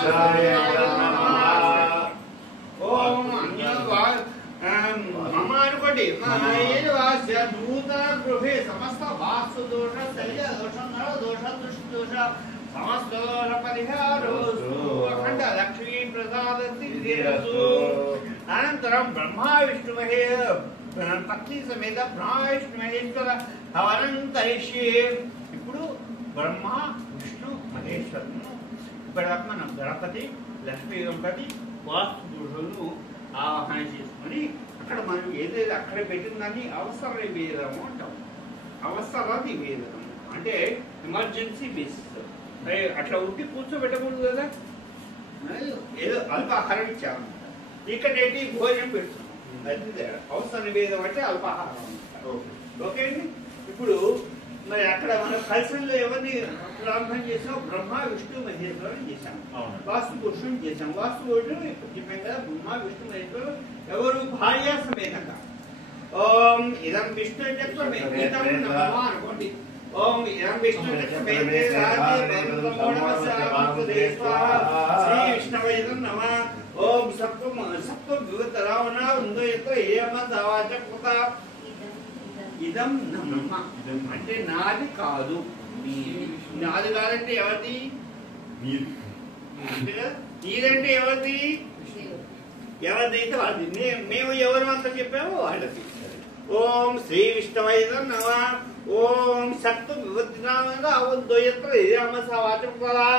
ఓం మమ అనుకోండి నూతన గృహే సమస్త వాస్తు దోష శల్య దోష నర దోష దృష్టి దోష సమస్త దోష పరిహారోస్తు అఖండ లక్ష్మీ ప్రసాద సిద్ధిరస్తు. అనంతరం బ్రహ్మ విష్ణు పత్ని సమేత బ్రహ్మ విష్ణు మహేశ్వర హవనం కరిష్యే. ఇప్పుడు బ్రహ్మ విష్ణు మహేశ్వరును ఇప్పుడు మనం గణపతి లక్ష్మీ గణపతి వాస్తు పురుషులను ఆవాహన చేసుకొని అక్కడ మనం ఏదైతే అక్కడ పెట్టిందని అవసర నివేదనము అంటాం. అవసర నివేదనం అంటే ఎమర్జెన్సీ బేసిస్. అట్లా ఉండి కూర్చోబెట్టకూడదు కదా, ఏదో అల్పాహారం ఇచ్చాము. ఇక్కడ ఏంటి భోజనం పెడుతున్నాం, అది అవసర నివేదనం అంటే అల్పాహారం అనమాట. ఓకే అండి. ఇప్పుడు మరి అక్కడ మనం కల్చర్లో ఎవరిని ప్రారంభం చేసాం? బ్రహ్మ విష్ణు మహేశ్వరుని చేశాం, వాస్తు పురుషుని చేశాం. వాస్తు పురుషుడు ఇప్పుడు చెప్పాం కదా, బ్రహ్మ విష్ణు మహేశ్వరుడు ఎవరు? భార్య సమేతంగా. ఓం ఇదం విష్ణు అనుకోండి. ఓం ఇదం విష్ణు శ్రీ విష్ణవే నమ. ఓం సప్తం సప్తం వివత రావణ ఉందో ఏమ దావాచ కృత. ఇదం నమ్మ అంటే నాది కాదు. నాది కాదంటే ఎవరిది? నీదంటే ఎవరిది? ఎవరిదైతే వాళ్ళది. మేము ఎవరు మాత్రం చెప్పామో వాళ్ళది. ఓం శ్రీ విష్ణవే నమ. ఓం సప్త వివద్రామద్వయత్ర రామసవాచం కళా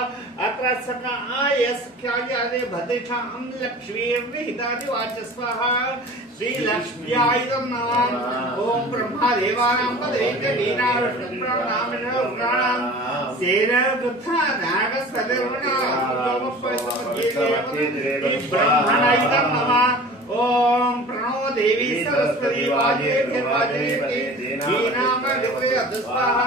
అత్ర సక ఆయస్ఖ్యాది భద్రేషాం లక్ష్మీం హితాది వాచస్వః. శ్రీ లక్ష్మ్యాయుధం నమః. ఓం బ్రహ్మదేవానాం పదేక వీణానామిన ఉగ్రాణాం సేనకృత నాగ సదర్వణ బ్రహ్మణాయుధం నమః. ఓం ప్రణో దేవి సరస్వతి వాజేతి శ్రీనామ విక్రయ దుస్వాహ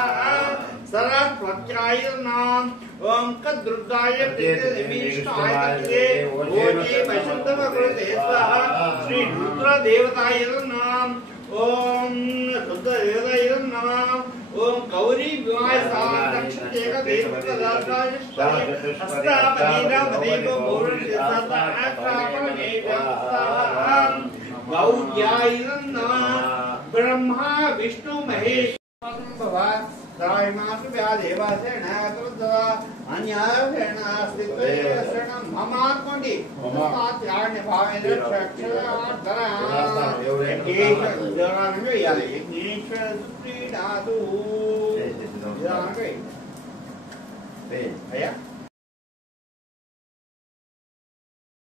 సరస్వత్యాయుర్నాం. ఓం కద్రుద్ధాయ విష్ణాయ ఓజే వైశుద్ధవకృతే స్వాహ. శ్రీ రుద్ర దేవతాయుర్నాం. ఓం రుద్ర దేవతాయుర్నమః. ఓం గౌరీ వివాహ సాక్షేక దేవతాయ హస్తాపదీనామదేవ గౌర్యాయుర్నమః. బ్రహ్మ విష్ణు మహేశ్వర అనుకోండి. అయ్యా